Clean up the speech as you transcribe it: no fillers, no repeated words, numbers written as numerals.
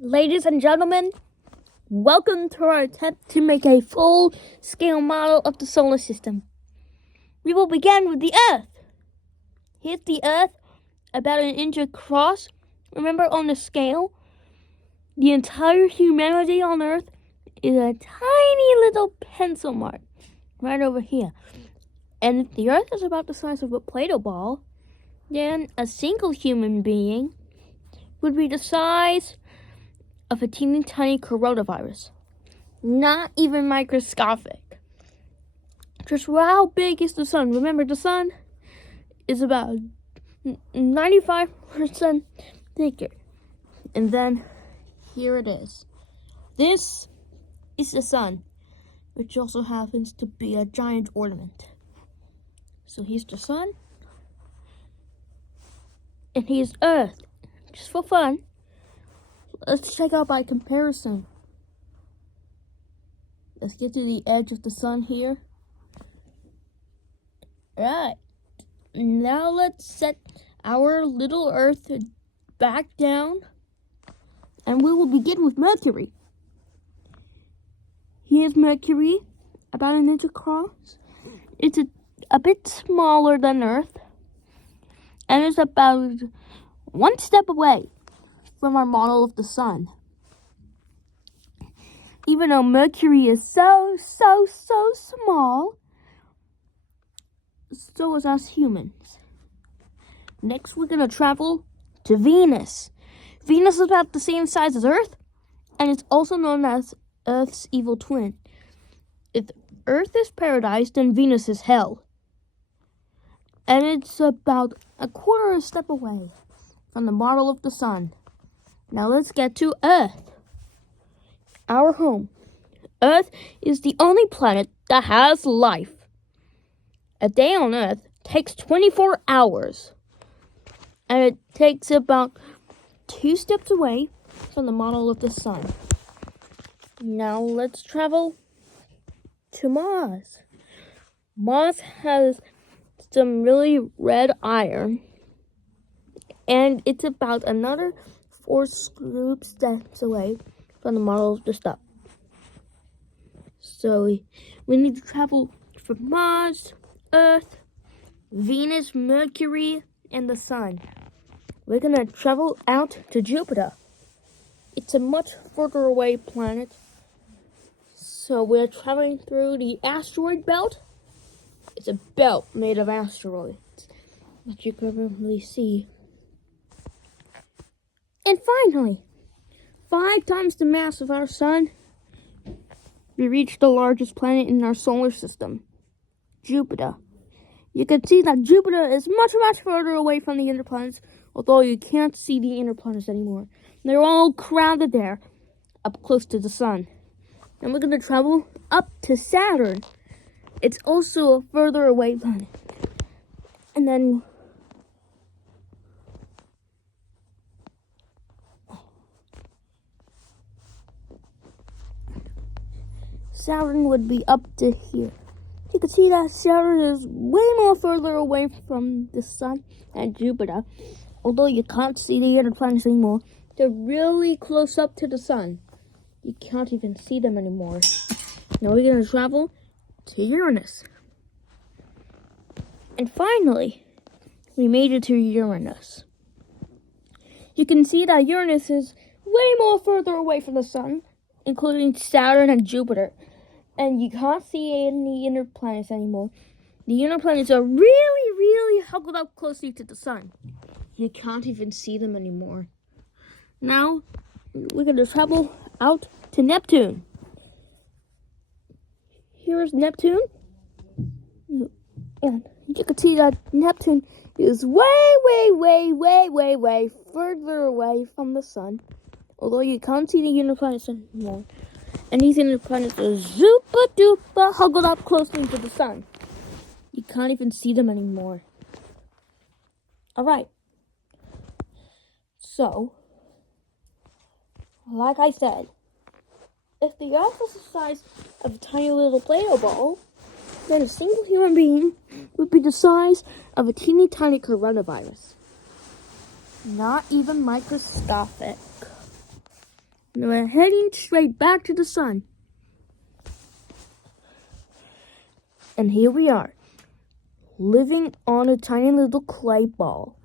Ladies and gentlemen, welcome to our attempt to make a full-scale model of the solar system. We will begin with the Earth. Here's the Earth, about an inch across. Remember, on the scale, the entire humanity on Earth is a tiny little pencil mark right over here. And if the Earth is about the size of a Play-Doh ball, then a single human being would be the size of a teeny tiny coronavirus. Not even microscopic. Just how big is the sun? Remember, the sun is about 95% thicker. And then here it is. This is the sun, which also happens to be a giant ornament. So here's the sun. And here's Earth. Just for fun, let's check out by comparison. Let's get to the edge of the sun here. Right. Now let's set our little Earth back down. And we will begin with Mercury. Here's Mercury, about an inch across. It's a bit smaller than Earth. And it's about one step away from our model of the sun. Even though Mercury is so small, so is us humans. Next, we're going to travel to Venus. Venus is about the same size as Earth, and it's also known as Earth's evil twin. If Earth is paradise, then Venus is hell. And it's about a quarter of a step away from the model of the sun. Now let's get to Earth, our home. Earth is the only planet that has life. A day on Earth takes 24 hours. And it takes about 2 steps away from the model of the sun. Now let's travel to Mars. Mars has some really red iron. And it's about another 4 steps away from the model of the sun. So we need to travel from Mars, Earth, Venus, Mercury, and the sun. We're going to travel out to Jupiter. It's a much further away planet. So we're traveling through the asteroid belt. It's a belt made of asteroids that you can really see. And finally, 5 times the mass of our sun, we reach the largest planet in our solar system, Jupiter. You can see that Jupiter is much further away from the inner planets, although you can't see the inner planets anymore. They're all crowded there, up close to the sun. And we're going to travel up to Saturn. It's also a further away planet. And then Saturn would be up to here. You can see that Saturn is way more further away from the sun than Jupiter. Although you can't see the inner planets anymore, they're really close up to the sun. You can't even see them anymore. Now we're going to travel to Uranus. And finally, we made it to Uranus. You can see that Uranus is way more further away from the sun, including Saturn and Jupiter. And you can't see any inner planets anymore. The inner planets are really huddled up closely to the sun. You can't even see them anymore. Now, we're going to travel out to Neptune. Here is Neptune. And you can see that Neptune is way further away from the sun. Although you can't see the inner planets anymore. And these inner planets are super duper huddled up closely to the sun. You can't even see them anymore. Alright. So, like I said, if the Earth was the size of a tiny little Play-Doh ball, then a single human being would be the size of a teeny tiny coronavirus. Not even microscopic. And we're heading straight back to the sun. And here we are, living on a tiny little clay ball.